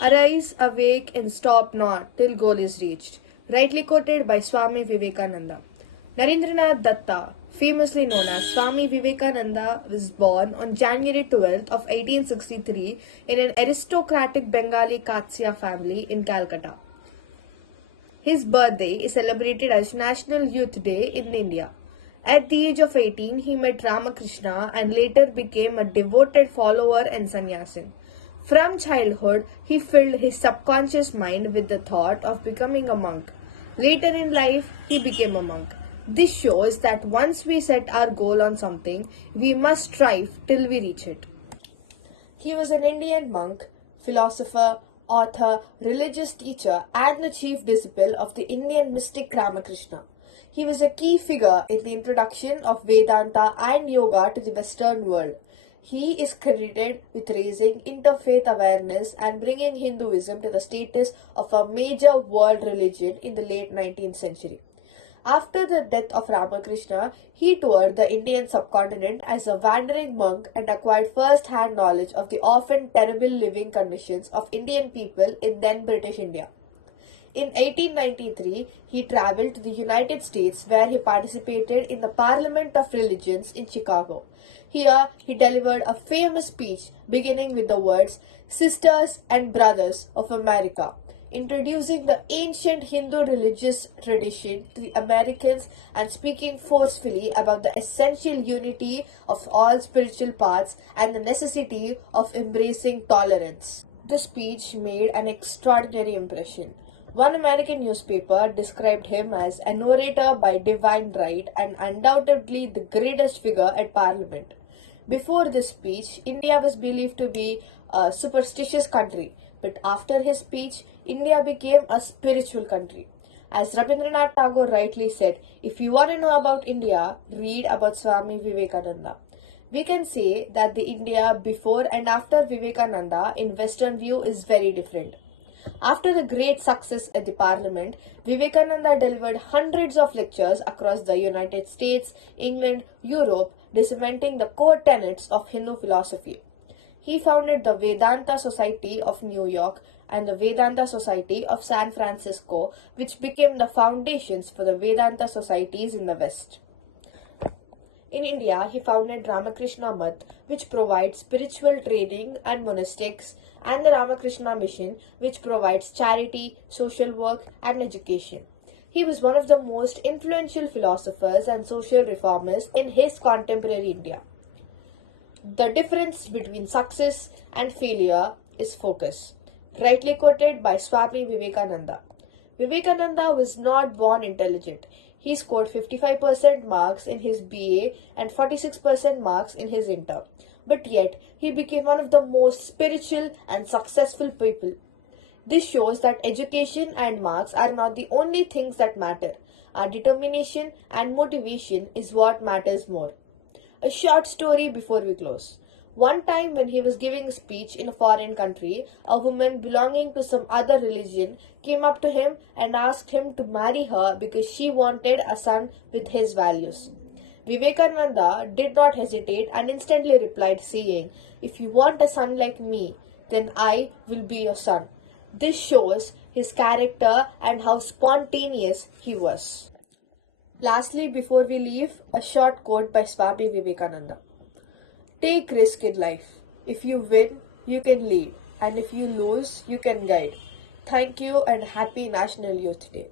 Arise, awake, and stop not till goal is reached. Rightly quoted by Swamy Vivekananda. Narendranath Datta, famously known as Swamy Vivekananda, was born on January 12th of 1863 in an aristocratic Bengali Katsya family in Calcutta. His birthday is celebrated as National Youth Day in India. At the age of 18, he met Ramakrishna and later became a devoted follower and sannyasin. From childhood, he filled his subconscious mind with the thought of becoming a monk. Later in life, he became a monk. This shows that once we set our goal on something, we must strive till we reach it. He was an Indian monk, philosopher, author, religious teacher, and the chief disciple of the Indian mystic Ramakrishna. He was a key figure in the introduction of Vedanta and yoga to the Western world. He is credited with raising interfaith awareness and bringing Hinduism to the status of a major world religion in the late 19th century. After the death of Ramakrishna, he toured the Indian subcontinent as a wandering monk and acquired first-hand knowledge of the often terrible living conditions of Indian people in then British India. In 1893, he traveled to the United States where he participated in the Parliament of Religions in Chicago. Here, he delivered a famous speech beginning with the words, "Sisters and Brothers of America," introducing the ancient Hindu religious tradition to the Americans and speaking forcefully about the essential unity of all spiritual paths and the necessity of embracing tolerance. The speech made an extraordinary impression. One American newspaper described him as an orator by divine right and undoubtedly the greatest figure at Parliament. Before this speech, India was believed to be a superstitious country, but after his speech, India became a spiritual country. As Rabindranath Tagore rightly said, if you want to know about India, read about Swami Vivekananda. We can say that the India before and after Vivekananda in Western view is very different. After the great success at the Parliament, Vivekananda delivered hundreds of lectures across the United States, England, Europe, cementing the core tenets of Hindu philosophy. He founded the Vedanta Society of New York and the Vedanta Society of San Francisco, which became the foundations for the Vedanta societies in the West. In India, he founded Ramakrishna Math, which provides spiritual training and monastics, and the Ramakrishna Mission, which provides charity, social work, and education. He was one of the most influential philosophers and social reformers in his contemporary India. The difference between success and failure is focus. Rightly quoted by Swami Vivekananda. Vivekananda was not born intelligent. He scored 55% marks in his BA and 46% marks in his Inter. But yet, he became one of the most spiritual and successful people. This shows that education and marks are not the only things that matter. Our determination and motivation is what matters more. A short story before we close. One time when he was giving a speech in a foreign country, a woman belonging to some other religion came up to him and asked him to marry her because she wanted a son with his values. Vivekananda did not hesitate and instantly replied saying, "If you want a son like me, then I will be your son." This shows his character and how spontaneous he was. Lastly, before we leave, a short quote by Swami Vivekananda. Take risk in life. If you win, you can lead. And if you lose, you can guide. Thank you and happy National Youth Day.